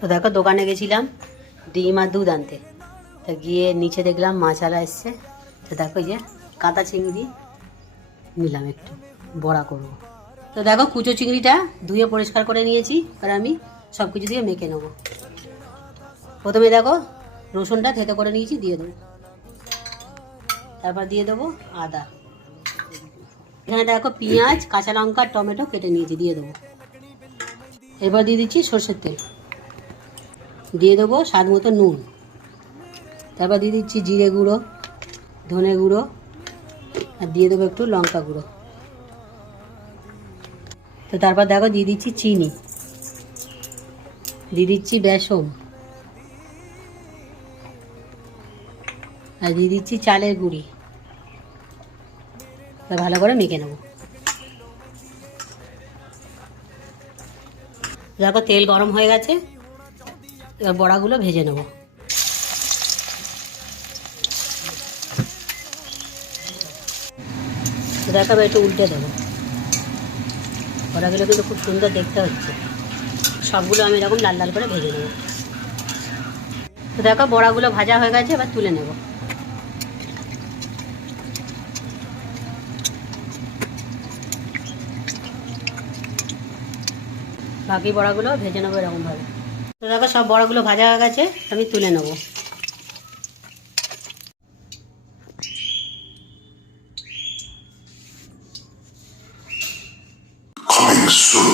তো দেখো দোকানে গেছিলাম ডিম আর দুধ আনতে, তো গিয়ে নিচে দেখলাম মাছালা এসছে। তো দেখো এই যে কাঁটা চিংড়ি নিলাম, একটু বড়া করব। তো দেখো কুচো চিংড়িটা ধুয়ে পরিষ্কার করে নিয়েছি, আর আমি সব কিছু দিয়ে মেখে নেবো। প্রথমে দেখো রসুনটা থেতো করে নিয়েছি, দিয়ে দেবো। তারপর দিয়ে দেবো আদা। এখানে দেখো পেঁয়াজ, কাঁচা লঙ্কা, টমেটো কেটে নিয়েছি, দিয়ে দেবো। এরপর দিয়ে দিচ্ছি সর্ষের তেল, দিয়ে দেবো স্বাদ মতো নুন। তারপর দিয়ে দিচ্ছি জিরে গুঁড়ো, ধনে গুঁড়ো, আর দিয়ে দেবো একটু লঙ্কা গুঁড়ো। তো তারপর দেখো দিয়ে দিচ্ছি চিনি, দিয়ে দিচ্ছি বেসন, আর দিয়ে দিচ্ছি চালের গুঁড়ি। তো ভালো করে মেখে নেবো। দেখো তেল গরম হয়ে গেছে, এবার বড়াগুলো ভেজে নেবো। তো দেখো একটু উল্টে দেবো। বড়াগুলো কিন্তু খুব সুন্দর দেখতে হচ্ছে, সবগুলো আমি এরকম লাল লাল করে ভেজে নেবো। তো দেখো বড়াগুলো ভাজা হয়ে গেছে, এবার তুলে নেব। বাকি বড়াগুলো ভেজে নেবো এরকমভাবে। তো দেখো সব বড়াগুলো ভাজা হয়ে গেছে, আমি তুলে নেবো। Coming soon.